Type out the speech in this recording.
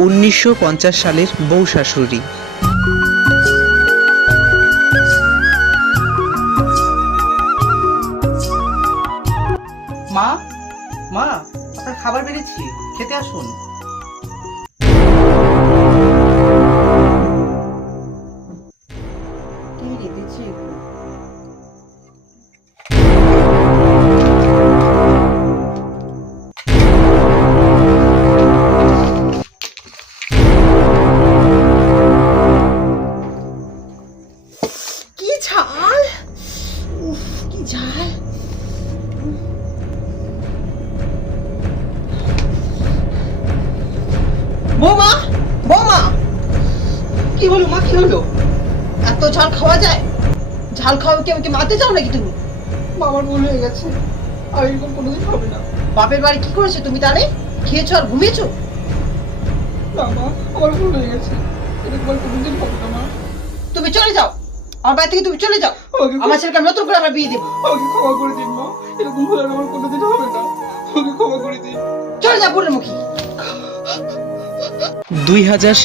1950 সালের বউ শাশুড়ি। মা মা আপনার খাবার বেড়েছি, খেতে আসুন। কি ঝাল, উফ কি ঝাল। বৌমা বৌমা, কি হলো মা, কি হলো? এত ঝাল খাওয়া যায়? ঝাল খাওয়া কি আমাকে মারতে চাও নাকি তুমি? আমার ভুল হয়ে গেছে, আর এরকম কোনোদিন হবে না। বাপের বাড়ি কি করেছো তুমি তাহলে? খেয়েছো আর ঘুমিয়েছো? না মা, আমার ভুল হয়ে গেছে, এরকম আর কোনোদিন হবে না মা। তুমি চলে যাও, আমার বাড়ি থেকে তুমি চলে যাও। আমাকে আমার ছেলেকে আমি নতুন করে আমার বিয়ে দেবো। আমাকে ক্ষমা করে দিন মা, এরকম ভুল আর আমার কোনোদিন হবে না। আমাকে ক্ষমা করে দিন। চলে যাও বুড়োর মুখী। 2000